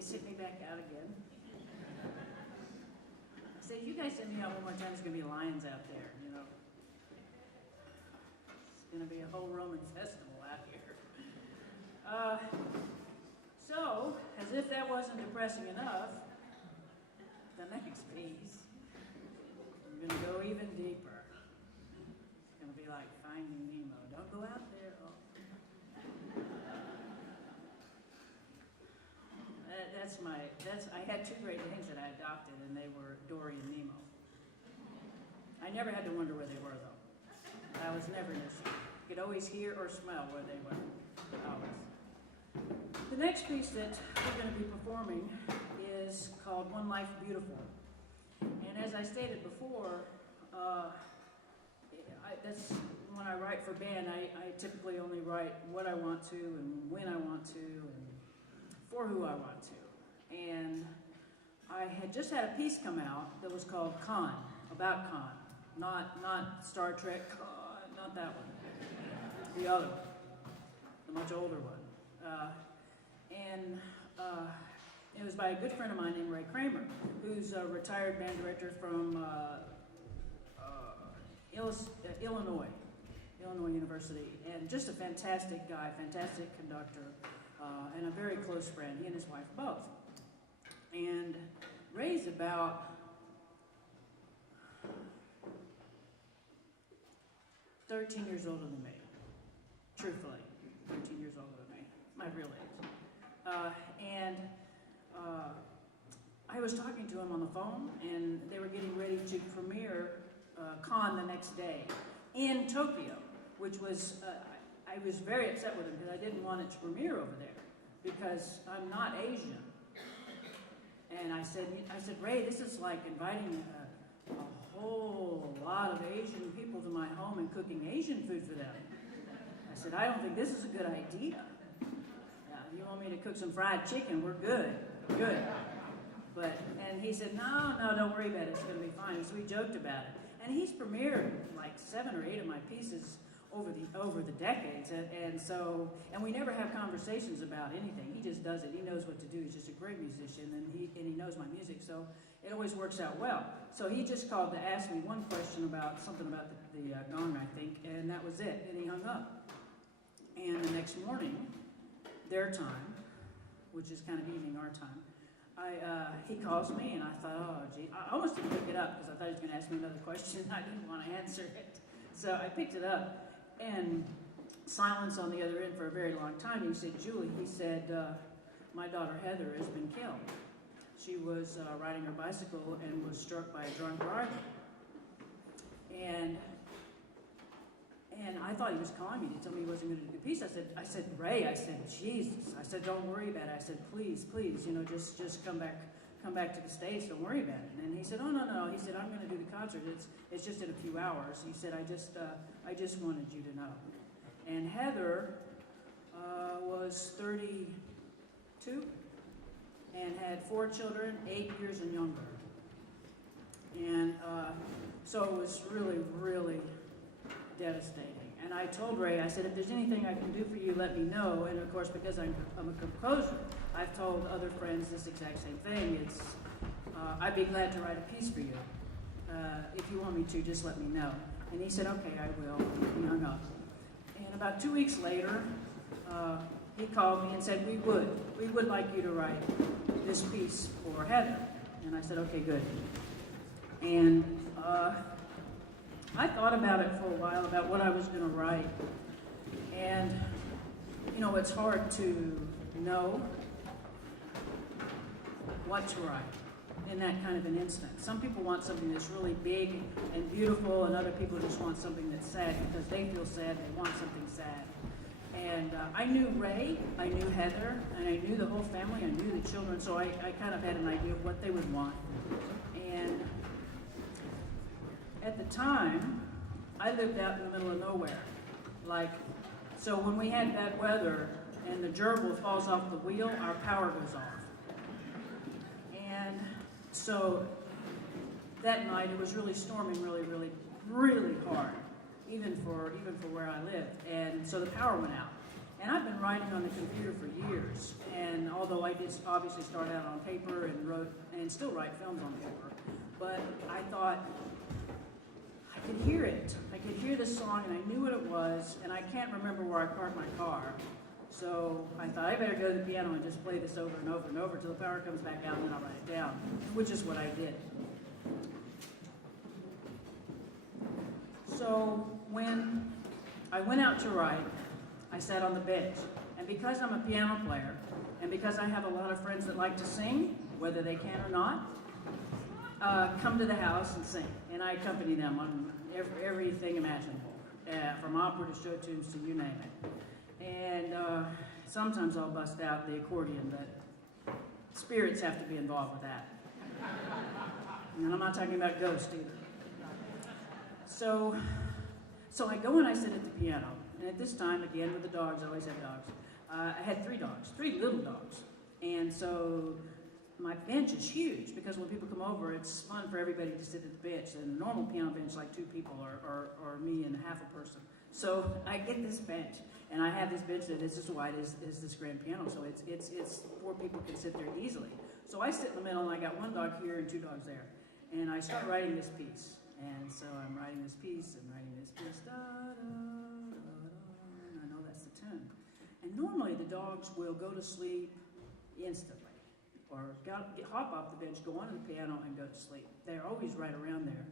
they sent me back out again. I said, you guys send me out one more time, there's going to be lions out there, you know. It's going to be a whole Roman festival out here. So, as if that wasn't depressing enough, the next piece, I'm going to go even deeper. It's going to be like Finding Nemo. Don't go out there. Oh. I had two great names that I adopted, and they were Dory and Nemo. I never had to wonder where they were, though. I was never an issue. You could always hear or smell where they were. Always. The next piece that we're going to be performing is called One Life Beautiful. And as I stated before, that's when I write for band, I typically only write what I want to and when I want to and for who I want to. And I had just had a piece come out that was called Khan, about Khan. Not Star Trek Khan, not that one. The other one, the much older one. It was by a good friend of mine named Ray Kramer, who's a retired band director from Illinois University, and just a fantastic guy, fantastic conductor, and a very close friend, he and his wife both. And Ray's about 13 years older than me, truthfully, 13 years older than me, my real age. I was talking to him on the phone, and they were getting ready to premiere Khan the next day in Tokyo, which was, I was very upset with him because I didn't want it to premiere over there because I'm not Asian. And I said, Ray, this is like inviting a whole lot of Asian people to my home and cooking Asian food for them. I said, I don't think this is a good idea. You want me to cook some fried chicken, we're good. And he said, no, don't worry about it, it's going to be fine. So we joked about it. And he's premiered like 7 or 8 of my pieces over the decades. And we never have conversations about anything. He just does it. He knows what to do. He's just a great musician, and he knows my music, so it always works out well. So he just called to ask me one question about something about the gong, I think, and that was it. And he hung up. And the next morning, their time, which is kind of evening our time, he calls me, and I thought, oh, gee. I almost didn't pick it up because I thought he was going to ask me another question. I didn't want to answer it. So I picked it up, and silence on the other end for a very long time. He said, Julie, he said, my daughter Heather has been killed. She was riding her bicycle and was struck by a drunk driver. And I thought he was calling me to tell me he wasn't going to do the piece. I said, Ray, I said, Jesus. I said, don't worry about it. I said, please, just come back to the States. Don't worry about it. And he said, oh, no. He said, I'm going to do the concert. It's just in a few hours. He said, I just wanted you to know. And Heather was 32 and had 4 children, 8 years and younger. And so it was really, really devastating. And I told Ray, I said, if there's anything I can do for you, let me know. And of course, because I'm a composer, I've told other friends this exact same thing. I'd be glad to write a piece for you. If you want me to, just let me know. And he said, okay, I will. He hung up. And about 2 weeks later, he called me and said, we would like you to write this piece for Heather. And I said, okay, good. And I thought about it for a while, about what I was going to write. And, it's hard to know what to write in that kind of an instant. Some people want something that's really big and beautiful, and other people just want something that's sad because they feel sad, they want something sad. And I knew Ray, I knew Heather, and I knew the whole family, I knew the children, so I kind of had an idea of what they would want. And at the time, I lived out in the middle of nowhere. So when we had bad weather and the gerbil falls off the wheel, our power goes off. And so that night it was really storming really, really, really hard, even for where I lived. And so the power went out. And I've been writing on the computer for years. And although I I did obviously start out on paper and wrote, and still write films on paper, but I thought, I could hear it. I could hear the song and I knew what it was, and I can't remember where I parked my car. So I thought I better go to the piano and just play this over and over and over till the power comes back out and then I'll write it down, which is what I did. So when I went out to write, I sat on the bench. And because I'm a piano player, and because I have a lot of friends that like to sing, whether they can or not, come to the house and sing. And I accompany them on everything imaginable, from opera to show tunes to you name it. And sometimes I'll bust out the accordion, but spirits have to be involved with that. And I'm not talking about ghosts either. So I go and I sit at the piano. And at this time, again, with the dogs, I always have dogs. I had 3 dogs, 3 little dogs. And so my bench is huge because when people come over, it's fun for everybody to sit at the bench. And a normal piano bench, like 2 people or me and half a person. So I get this bench, and I have this bench that is as wide as this grand piano. So it's 4 people can sit there easily. So I sit in the middle, and I got 1 dog here and 2 dogs there. And I start writing this piece. And so I'm writing this piece and writing this piece. Da, da, da, da, and I know that's the tune. And normally the dogs will go to sleep instantly, or hop off the bench, go onto the piano, and go to sleep. They're always right around there,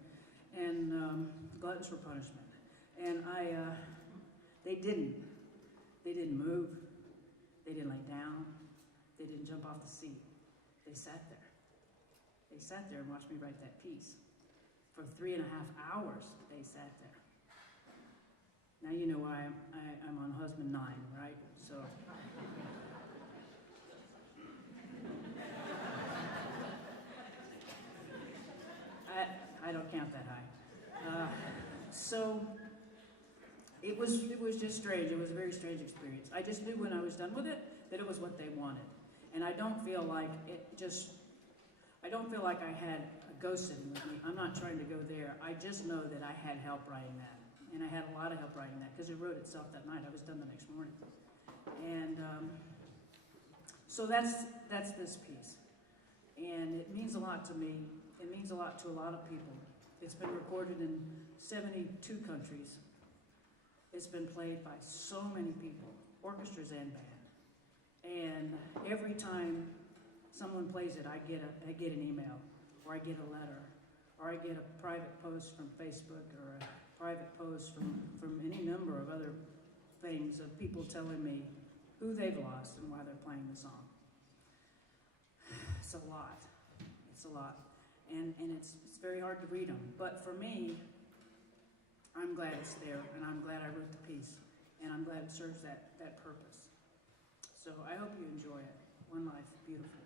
and gluttons for punishment. And they didn't move, they didn't lay down, they didn't jump off the seat. They sat there. They sat there and watched me write that piece. For 3.5 hours, they sat there. Now you know why I'm on husband 9, right? So. I don't count that high. So it was just strange. It was a very strange experience. I just knew when I was done with it that it was what they wanted, and I don't feel like I had a ghost sitting with me. I'm not trying to go there. I just know that I had help writing that, and I had a lot of help writing that because it wrote itself that night. I was done the next morning, and so that's this piece, and it means a lot to me. It means a lot to a lot of people. It's been recorded in 72 countries. It's been played by so many people, orchestras and band. And every time someone plays it, I get an email, or I get a letter, or I get a private post from Facebook, or a private post from any number of other things of people telling me who they've lost and why they're playing the song. It's a lot. It's a lot. And it's very hard to read them. But for me, I'm glad it's there, and I'm glad I wrote the piece, and I'm glad it serves that purpose. So I hope you enjoy it. One Life, beautiful.